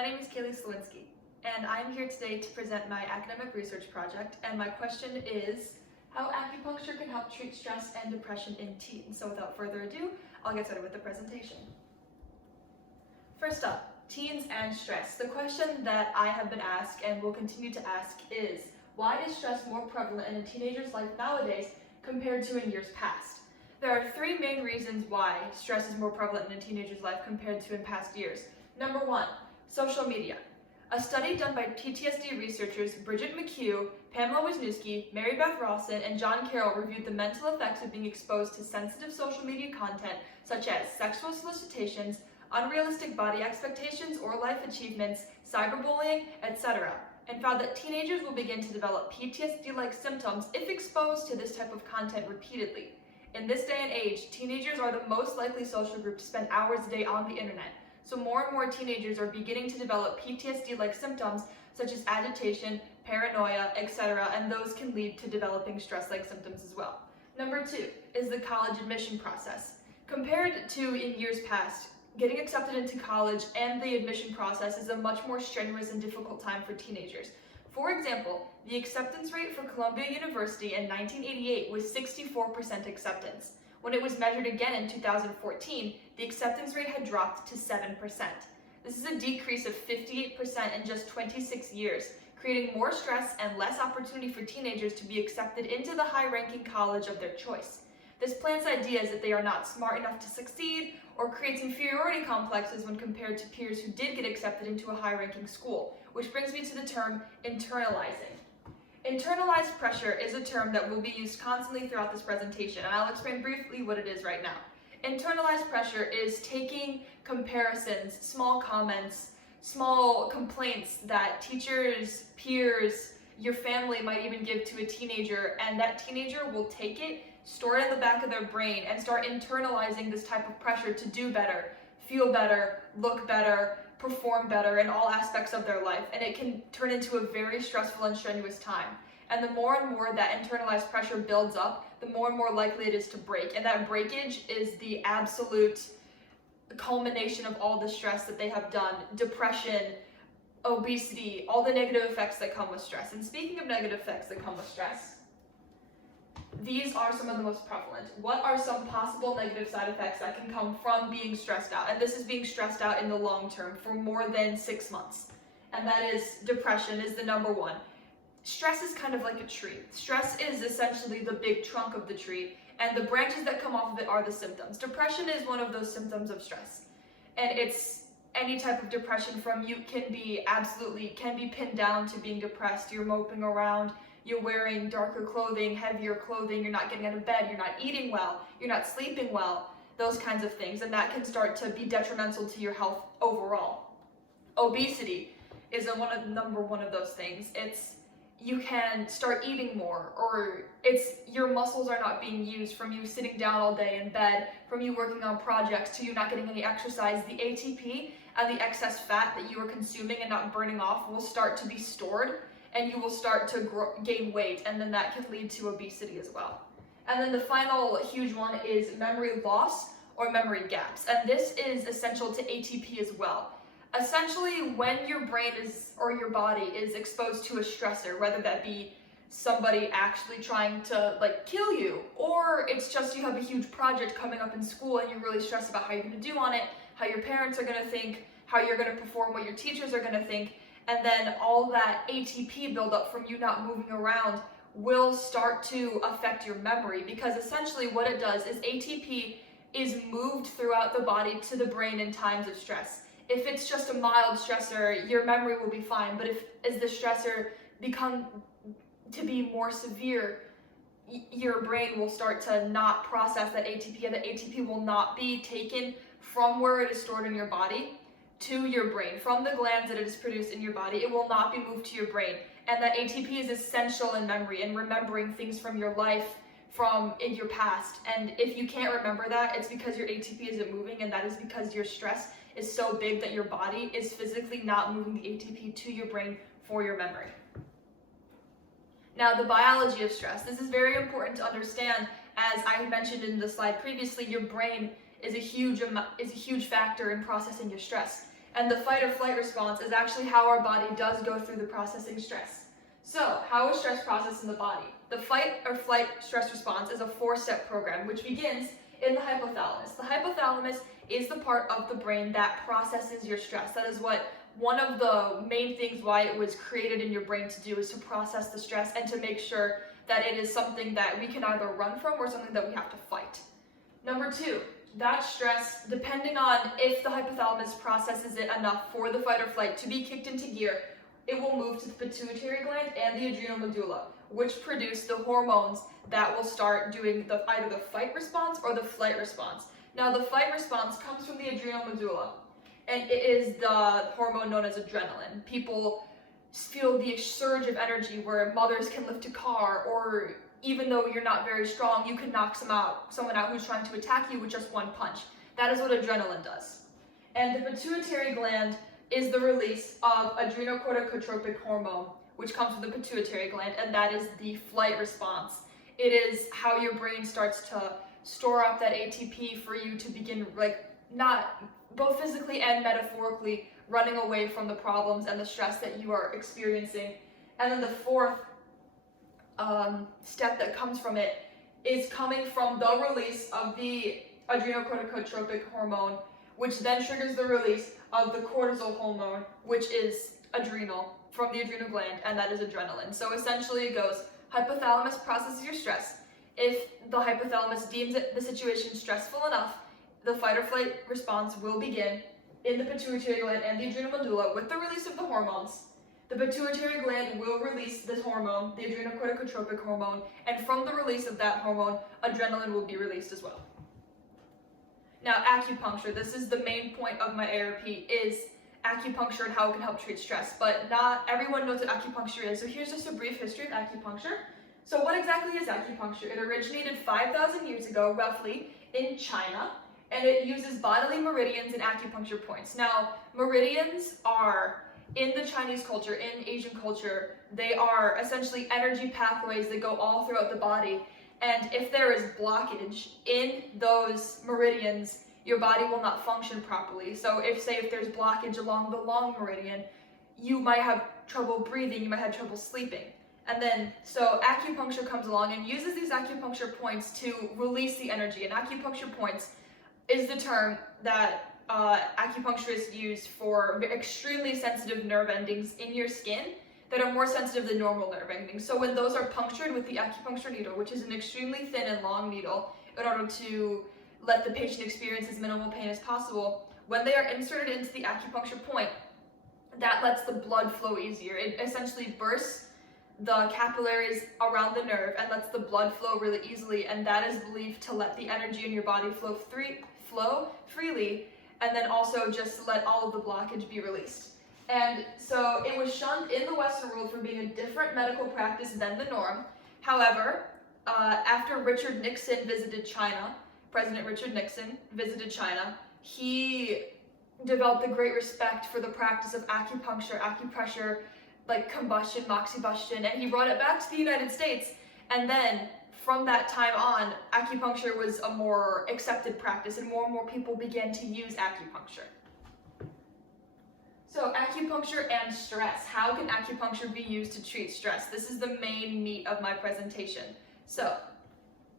My name is Kalei Sliwinski, and I'm here today to present my academic research project, and my question is how acupuncture can help treat stress and depression in teens. So without further ado, I'll get started with the presentation. First up, teens and stress. The question that I have been asked and will continue to ask is, why is stress more prevalent in a teenager's life nowadays compared to in years past? There are three main reasons why stress is more prevalent in a teenager's life compared to in past years. Number one, social media. A study done by PTSD researchers Bridget McHugh, Pamela Wisniewski, Mary Beth Rawson, and John Carroll reviewed the mental effects of being exposed to sensitive social media content such as sexual solicitations, unrealistic body expectations or life achievements, cyberbullying, etc., and found that teenagers will begin to develop PTSD-like symptoms if exposed to this type of content repeatedly. In this day and age, teenagers are the most likely social group to spend hours a day on the internet. So more and more teenagers are beginning to develop PTSD-like symptoms such as agitation, paranoia, etc., and those can lead to developing stress-like symptoms as well. Number two is the college admission process. Compared to in years past, getting accepted into college and the admission process is a much more strenuous and difficult time for teenagers. For example, the acceptance rate for Columbia University in 1988 was 64% acceptance. When it was measured again in 2014, the acceptance rate had dropped to 7%. This is a decrease of 58% in just 26 years, creating more stress and less opportunity for teenagers to be accepted into the high-ranking college of their choice. This plants ideas that they are not smart enough to succeed or creates inferiority complexes when compared to peers who did get accepted into a high-ranking school, which brings me to the term internalizing. Internalized pressure is a term that will be used constantly throughout this presentation, and I'll explain briefly what it is right now. Internalized pressure is taking comparisons, small comments, small complaints that teachers, peers, your family might even give to a teenager, and that teenager will take it, store it in the back of their brain, and start internalizing this type of pressure to do better, feel better, look better, perform better in all aspects of their life, and it can turn into a very stressful and strenuous time. And the more and more that internalized pressure builds up, the more and more likely it is to break, and that breakage is the absolute culmination of all the stress that they have done, depression, obesity, all the negative effects that come with stress. And speaking of negative effects that come with stress, these are some of the most prevalent. What are some possible negative side effects that can come from being stressed out? And this is being stressed out in the long term for more than 6 months. And that is depression is the number one. Stress is kind of like a tree. Stress is essentially the big trunk of the tree, and the branches that come off of it are the symptoms. Depression is one of those symptoms of stress. And it's any type of depression from you can be pinned down to being depressed. You're moping around, you're wearing darker clothing, heavier clothing, you're not getting out of bed, you're not eating well, you're not sleeping well, those kinds of things, and that can start to be detrimental to your health overall. Obesity is number one of those things. You can start eating more, or your muscles are not being used from you sitting down all day in bed, from you working on projects to you not getting any exercise. The ATP and the excess fat that you are consuming and not burning off will start to be stored, and you will start to gain weight, and then that can lead to obesity as well. And then the final huge one is memory loss or memory gaps, and this is essential to ATP as well. Essentially, when your brain or your body is exposed to a stressor, whether that be somebody actually trying to kill you, or it's just you have a huge project coming up in school and you're really stressed about how you're going to do on it, how your parents are going to think, how you're going to perform, what your teachers are going to think, and then all that ATP buildup from you not moving around will start to affect your memory, because essentially what it does is ATP is moved throughout the body to the brain in times of stress. If it's just a mild stressor, your memory will be fine, but as the stressor become to be more severe, your brain will start to not process that ATP, and the ATP will not be taken from where it is stored in your body to your brain. From the glands that it is produced in your body, it will not be moved to your brain. And that ATP is essential in memory and remembering things from your life, from in your past. And if you can't remember that, it's because your ATP isn't moving, and that is because your stress is so big that your body is physically not moving the ATP to your brain for your memory. Now, the biology of stress. This is very important to understand. As I mentioned in the slide previously, your brain is a huge factor in processing your stress. And the fight or flight response is actually how our body does go through the processing stress. So, how is stress processed in the body? The fight or flight stress response is a 4-step program which begins in the hypothalamus. The hypothalamus is the part of the brain that processes your stress. That is what one of the main things why it was created in your brain to do, is to process the stress and to make sure that it is something that we can either run from or something that we have to fight. Number 2, that stress, depending on if the hypothalamus processes it enough for the fight or flight to be kicked into gear, it will move to the pituitary gland and the adrenal medulla, which produce the hormones that will start doing either the fight response or the flight response. Now, the fight response comes from the adrenal medulla, and it is the hormone known as adrenaline. People feel the surge of energy where mothers can lift a car, or even though you're not very strong, you can knock someone out who's trying to attack you with just one punch. That is what adrenaline does. And the pituitary gland is the release of adrenocorticotropic hormone, which comes from the pituitary gland, and that is the flight response. It is how your brain starts to store up that ATP for you to begin, not both physically and metaphorically, running away from the problems and the stress that you are experiencing. And then the 4th step that comes from it is coming from the release of the adrenocorticotropic hormone, which then triggers the release of the cortisol hormone, which is adrenal, from the adrenal gland, and that is adrenaline. So essentially it goes, hypothalamus processes your stress. If the hypothalamus deems the situation stressful enough, the fight or flight response will begin in the pituitary gland and the adrenal medulla with the release of the hormones. The pituitary gland will release this hormone, the adrenocorticotropic hormone, and from the release of that hormone, adrenaline will be released as well. Now, acupuncture, this is the main point of my ARP, is acupuncture and how it can help treat stress, but not everyone knows what acupuncture is. So here's just a brief history of acupuncture. So what exactly is acupuncture? It originated 5,000 years ago, roughly, in China, and it uses bodily meridians and acupuncture points. Now, meridians are, in the Chinese culture, in Asian culture, they are essentially energy pathways that go all throughout the body. And if there is blockage in those meridians, your body will not function properly. So if there's blockage along the long meridian, you might have trouble breathing, you might have trouble sleeping. And then, so acupuncture comes along and uses these acupuncture points to release the energy. And acupuncture points is the term that acupuncturists use for extremely sensitive nerve endings in your skin that are more sensitive than normal nerve endings. So when those are punctured with the acupuncture needle, which is an extremely thin and long needle, in order to let the patient experience as minimal pain as possible, when they are inserted into the acupuncture point, that lets the blood flow easier. It essentially bursts the capillaries around the nerve and lets the blood flow really easily, and that is believed to let the energy in your body flow freely, and then also just let all of the blockage be released. And so it was shunned in the Western world for being a different medical practice than the norm. However, after Richard Nixon visited China, President Richard Nixon visited China, he developed a great respect for the practice of acupressure, like combustion, moxibustion, and he brought it back to the United States. And then from that time on, acupuncture was a more accepted practice, and more people began to use acupuncture. So acupuncture and stress. How can acupuncture be used to treat stress? This is the main meat of my presentation. So,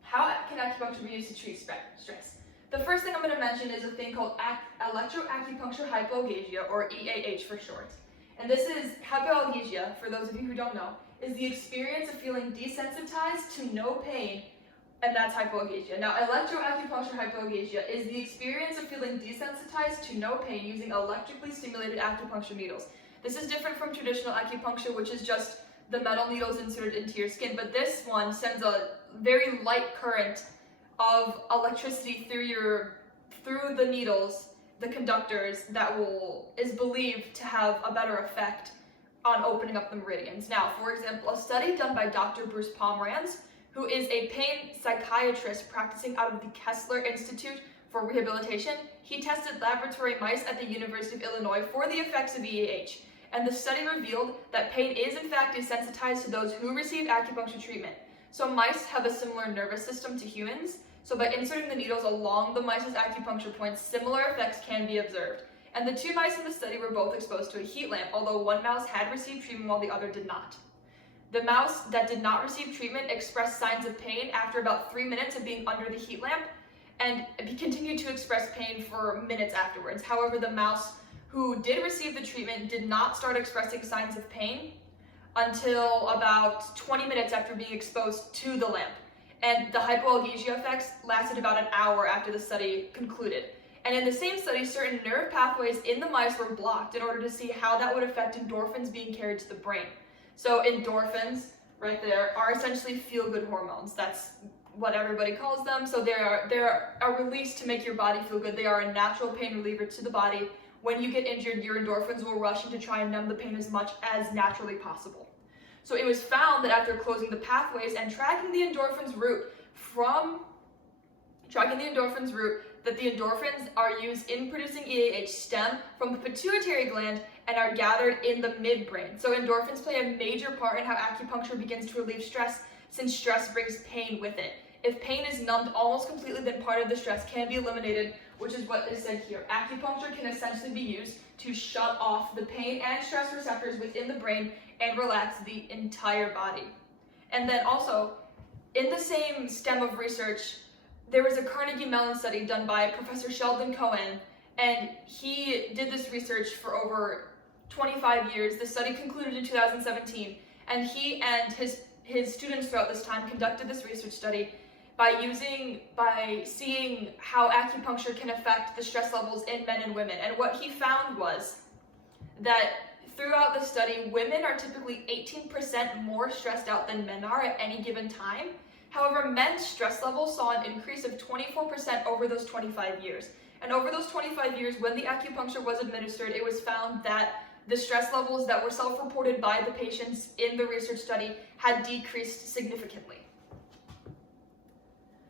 how can acupuncture be used to treat stress? The first thing I'm going to mention is a thing called electroacupuncture hypoalgesia, or EAH for short. And this is hypoalgesia, for those of you who don't know, is the experience of feeling desensitized to no pain, and that's hypoalgesia. Now, electroacupuncture hypoalgesia is the experience of feeling desensitized to no pain using electrically stimulated acupuncture needles. This is different from traditional acupuncture, which is just the metal needles inserted into your skin, but this one sends a very light current of electricity through the needles, the conductors, that is believed to have a better effect on opening up the meridians. Now, for example, a study done by Dr. Bruce Pomeranz, who is a pain psychiatrist practicing out of the Kessler Institute for Rehabilitation, he tested laboratory mice at the University of Illinois for the effects of EAH. And the study revealed that pain is in fact desensitized to those who receive acupuncture treatment. So mice have a similar nervous system to humans, so by inserting the needles along the mice's acupuncture points, similar effects can be observed. and the two mice in the study were both exposed to a heat lamp, although one mouse had received treatment while the other did not. The mouse that did not receive treatment expressed signs of pain after about 3 minutes of being under the heat lamp, and continued to express pain for minutes afterwards. However, the mouse who did receive the treatment did not start expressing signs of pain until about 20 minutes after being exposed to the lamp. And the hypoalgesia effects lasted about an hour after the study concluded. And in the same study, certain nerve pathways in the mice were blocked in order to see how that would affect endorphins being carried to the brain. So endorphins, right there, are essentially feel-good hormones. That's what everybody calls them. So they're a release to make your body feel good. They are a natural pain reliever to the body. When you get injured, your endorphins will rush in to try and numb the pain as much as naturally possible. So it was found that after closing the pathways and tracking the endorphins route, that the endorphins are used in producing EAH stem from the pituitary gland and are gathered in the midbrain. So endorphins play a major part in how acupuncture begins to relieve stress, since stress brings pain with it. If pain is numbed almost completely, then part of the stress can be eliminated, which is what is said here. Acupuncture can essentially be used to shut off the pain and stress receptors within the brain and relax the entire body. And then also, in the same stem of research, there was a Carnegie Mellon study done by Professor Sheldon Cohen, and he did this research for over 25 years. The study concluded in 2017, and he and his students throughout this time conducted this research study by seeing how acupuncture can affect the stress levels in men and women. And what he found was that throughout the study, women are typically 18% more stressed out than men are at any given time. However, men's stress levels saw an increase of 24% over those 25 years. And over those 25 years, when the acupuncture was administered, it was found that the stress levels that were self-reported by the patients in the research study had decreased significantly.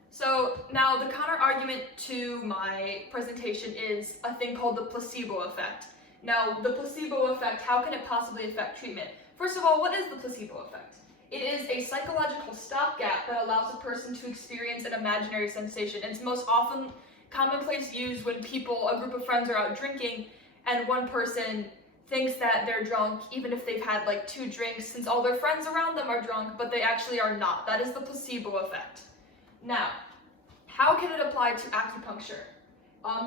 So now the counter-argument to my presentation is a thing called the placebo effect. Now, the placebo effect, how can it possibly affect treatment? First of all, what is the placebo effect? It is a psychological stopgap that allows a person to experience an imaginary sensation. It's most often commonplace used when a group of friends are out drinking, and one person thinks that they're drunk even if they've had like 2 drinks, since all their friends around them are drunk, but they actually are not. That is the placebo effect. Now, how can it apply to acupuncture?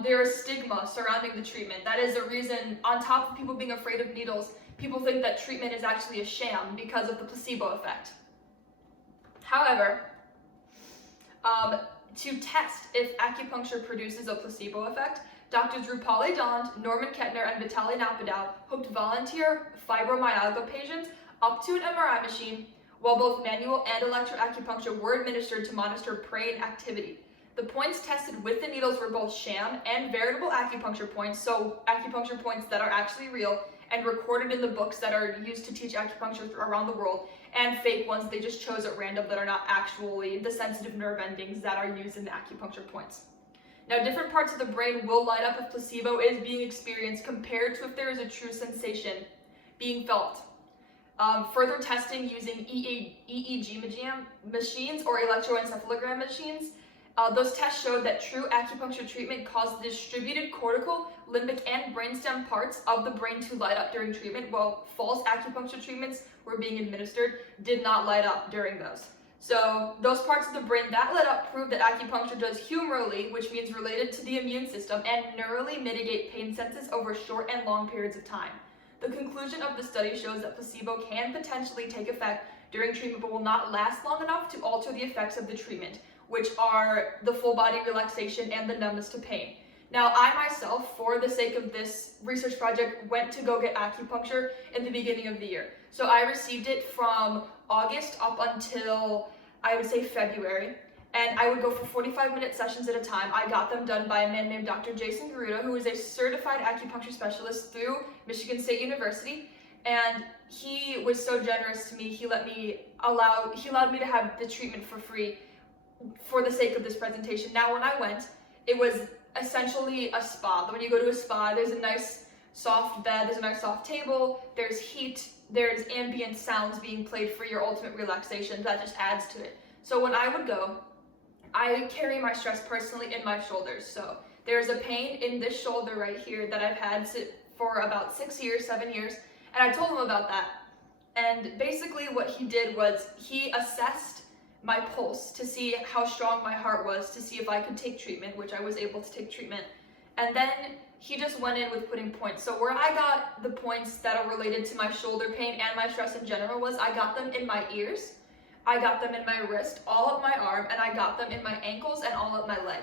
There is stigma surrounding the treatment. That is the reason, on top of people being afraid of needles, people think that treatment is actually a sham because of the placebo effect. However, to test if acupuncture produces a placebo effect, Drs. Rupali Dand, Norman Kettner, and Vitaly Napadau hooked volunteer fibromyalgia patients up to an MRI machine while both manual and electroacupuncture were administered to monitor brain activity. The points tested with the needles were both sham and veritable acupuncture points, so acupuncture points that are actually real and recorded in the books that are used to teach acupuncture around the world, and fake ones they just chose at random that are not actually the sensitive nerve endings that are used in the acupuncture points. Now, different parts of the brain will light up if placebo is being experienced compared to if there is a true sensation being felt. Further testing using EEG machines or electroencephalogram machines, those tests showed that true acupuncture treatment caused the distributed cortical, limbic, and brainstem parts of the brain to light up during treatment, while false acupuncture treatments were being administered did not light up during those. So those parts of the brain that lit up prove that acupuncture does humorally, which means related to the immune system, and neurally mitigate pain senses over short and long periods of time. The conclusion of the study shows that placebo can potentially take effect during treatment but will not last long enough to alter the effects of the treatment, which are the full body relaxation and the numbness to pain. Now, I myself, for the sake of this research project, went to go get acupuncture in the beginning of the year. So I received it from August up until, I would say, February, and I would go for 45-minute sessions at a time. I got them done by a man named Dr. Jason Garuda, who is a certified acupuncture specialist through Michigan State University, and he was so generous to me. He allowed me to have the treatment for free for the sake of this presentation. Now, when I went, it was essentially a spa. When you go to a spa, there's a nice soft bed, there's a nice soft table, there's heat, there's ambient sounds being played for your ultimate relaxation. That just adds to it. So when I would go, I carry my stress personally in my shoulders. So There's a pain in this shoulder right here that I've had for about 6 years, 7 years, and I told him about that. And basically what he did was he assessed my pulse to see how strong my heart was, to see if I could take treatment, which I was able to take treatment. And then he just went in with putting points. So where I got the points that are related to my shoulder pain and my stress in general was I got them in my ears, I got them in my wrist, all up my arm, and I got them in my ankles and all up my leg.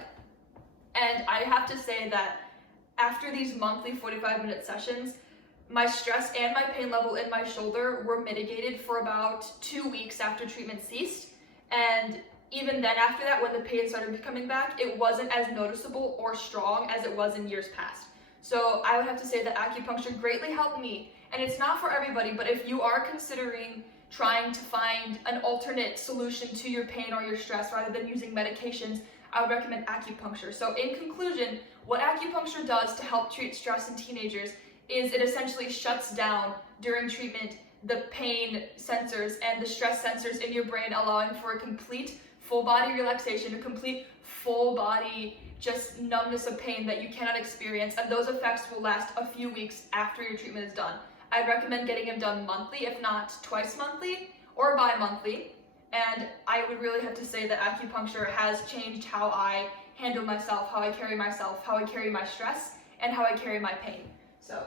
And I have to say that after these monthly 45-minute sessions, my stress and my pain level in my shoulder were mitigated for about 2 weeks after treatment ceased. And even then after that, when the pain started coming back, it wasn't as noticeable or strong as it was in years past. So I would have to say that acupuncture greatly helped me. And it's not for everybody, but if you are considering trying to find an alternate solution to your pain or your stress rather than using medications, I would recommend acupuncture. So in conclusion, what acupuncture does to help treat stress in teenagers is it essentially shuts down during treatment the pain sensors and the stress sensors in your brain, allowing for a complete full body relaxation, a complete full body just numbness of pain that you cannot experience, and those effects will last a few weeks after your treatment is done. I'd recommend getting them done monthly, if not twice monthly or bi-monthly. And I would really have to say that acupuncture has changed how I handle myself, how I carry myself, how I carry my stress, and how I carry my pain. So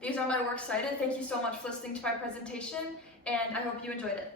these are my works cited. Thank you so much for listening to my presentation, and I hope you enjoyed it.